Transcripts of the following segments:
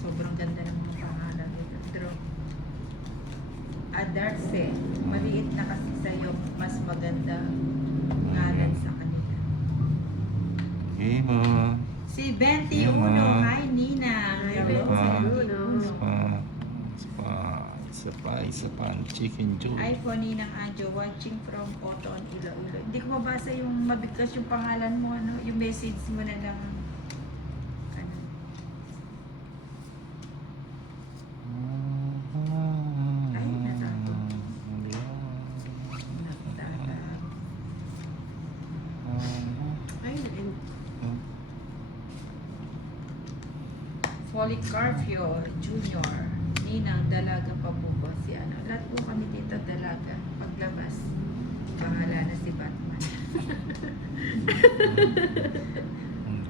Sobrang ganda ng mga pangalan nito. Draw. Adarce. Maliit na kasi sa'yo. Mas maganda ngalan sa kanila. Okay mo. Si 21. Yeah, ma. Hi, Nina. Hi, Hello, 21. Isa pa ang chicken joy. Hi po, Ninang Adjo. Watching from Cotton, Iloilo. Hindi ko mabasa yung mabigkas yung pangalan mo, ano? Yung message mo na lang. Ano? Ay, natato. Nagtata. Ay, nag-end. Policarpio Jr. Ninang, dalaga pa po ba si ano? Lahat po kami dito dalaga. Paglabas, bahala na si Batman.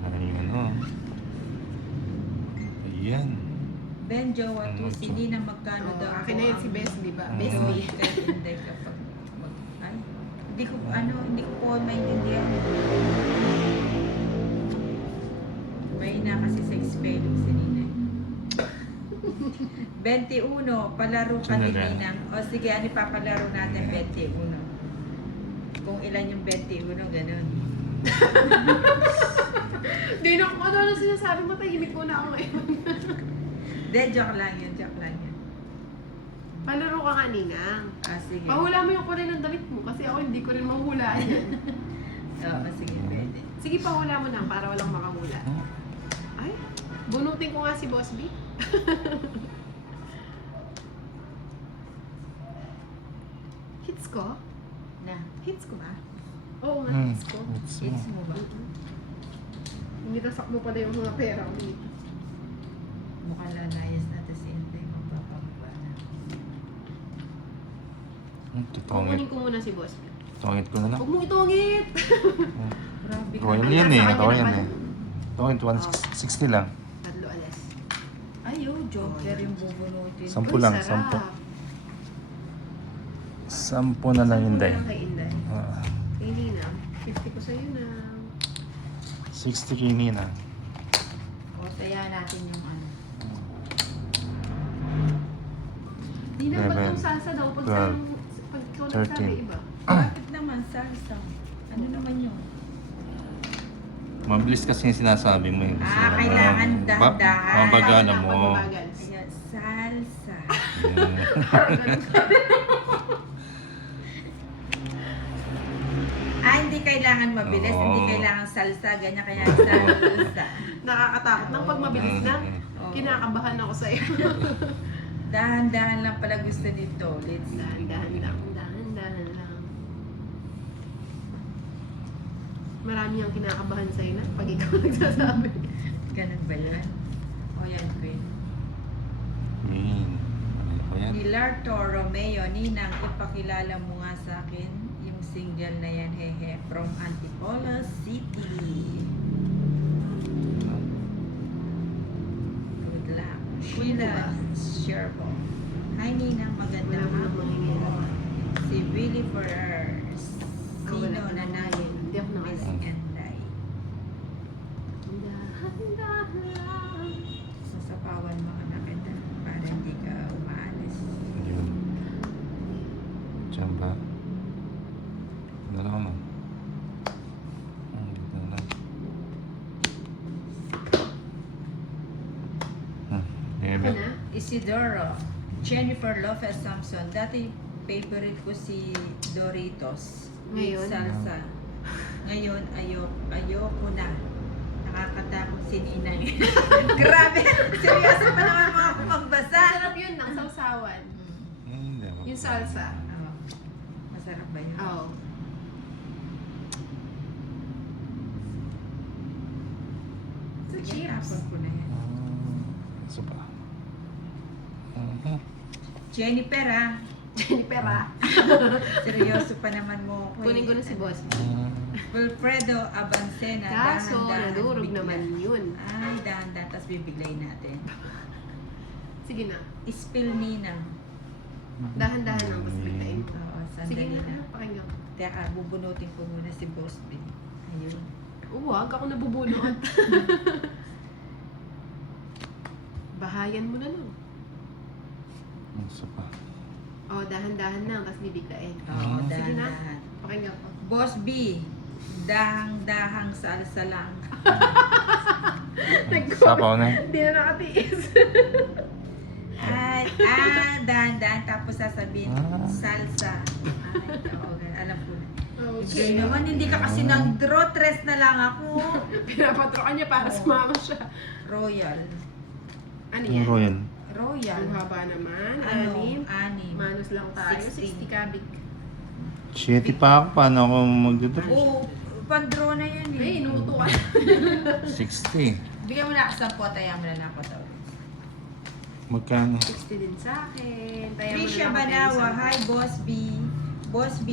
Ay, ano. Ayan. Ben Jowa to, Ano si to? Ninang magkano Oh, daw akin na yun si Best, di ba? Oo. Best Hindi B. ka hindi kapag ay, hindi ko po maintindihan. May na kasi sa spelling si Ninang. 21, palaro ka ni Sino na? Ninang. O sige, ano papalaro natin 21? Kung ilan yung 21, ganun. Di na kung ano sinasabi mo, tahimik ko na ako ngayon. De, joke lang yun, joke lang yun. Palaro ka kanina. Sige. Pahula mo yung kulay ng damit mo kasi ako hindi ko rin mahulaan yan. Oo, sige, pwede. Sige, pahula mo na para walang makahula. Ay, bunutin ko nga si Boss B. Hits ko? Na, Hits ko ba? Oo nga, hits ko. hits mo ba? Nitasak mo pala yung mga pera ko dito. Mukhang lalayas natin si Intay, magpapagawa na. Tutongit. Kukunin ko muna si Boss B. Tutongit ko na lang. Huwag mong itungit! Grabe ka. Royal Ay, yan nasa eh. kanya Royal naman. eh. Tutongit 160 lang. Tatlo alas. Ayaw, joker yung bubunutin. Sampu Uy, lang, sarap. sampu. 10 na lang, Inday. Sampu na kay Inday. Ah, Kay Nina, 50 ko sa'yo na. 60 kay Nina. O, taya natin yung ano. Nina, ba't 11, yung salsa daw? Pag 12, sa'yo, pag ikaw nagsabi 13. iba. Bakit naman salsa? Ano naman yun? Mabilis kasi yung sinasabi mo eh. Kasi, Kailangan dahan-dahan. Mabagana mo. Pagbabagal. Ayan, salsa. Hindi kailangan mabilis, Oo. hindi kailangan salsa, ganyan kaya salsa. Nakakatakot nang pag mabilis na. Oo. Kinakabahan ako sa'yo. Dahan-dahan lang pala gusto dito. Let's Dahan-dahan lang. Dahan-dahan lang. Marami ang kinakabahan sa'yo na pag ikaw nagsasabi. Ganun ba yun? O yan, Queen. Ano ko yan? Nilarto Romeo, Ninang, ipakilala mo nga sa akin yung single na yan, hehe, from Antipolo City. Good luck. Sheila Sherbo. Hi Ninang, magandang Wala mo hapon. namang Si Willie Ferrers. Sino wala ka na namang namin? Hindi ako Miss nakalala. Enday. Dahan-dahan lang. Sasapawan mo ka na kita para hindi ka umaalis. Yun. Diyan ba? Ano lang naman? Dito na lang. Ako na? Isidoro, Jennifer Lopez Samson. Dati favorite ko si Doritos. Ngayon? Salsa. Ngayon, ayoko na. Nakakatakot si Ninang. Grabe! Seryoso pa naman mga magbasa. Masarap yun ng sausawan. Hindi ako. Yung salsa. Oh, masarap ba yun? Oo. So, cheers. Tapon ko na yan. Isa pa. Jennifer ah. Jennifer ah. Seryoso pa naman mo ako. Kunin ko na si boss. Wilfredo Abancena. Kaso, dahan-dahan, nadurog bigla. naman yun. Ay, dahan-dahan. Tapos bibiglay natin. Sige na. Spill Ninang. Dahan-dahan lang tapos biglayin. Oo, Sige sandali na. na. Pakinggan ko. Teka, bubunutin ko muna si Boss B. Ayun. Huwag ako nabubunot. Bahayan mo na lang. Isa pa. Oh, dahan-dahan lang, tapos bibiglain. Oo, Sige na. dahan-dahan. Pakinggan ko. Boss B, dahang-dahang salsa lang. Sapaw na. Hindi na nakatiis. Ay, dahan-dahan. Tapos sasabihin, Ah. salsa. Ay, oo, alam ko na. Okay. Hindi naman, hindi ka kasi nag-draw. Tres na lang ako. Pinapatrokan niya para sumama siya. Royal. Ano Yung yan? royal. Royal. Ang haba naman. Ano? Anim. Anim. Manus lang tayo. 16. 60 kabig. 7 pa ako. Paano ako magdadrive? Oo, pan-draw na yun eh. Ay, inuuto ka. 60. Bigyan mo na ako 10, tayo mo na lang ako daw. Magkano? 60 din sa akin. Tayo mo na Trisha lang ako Banawa, tayo hi Boss B. Boss B,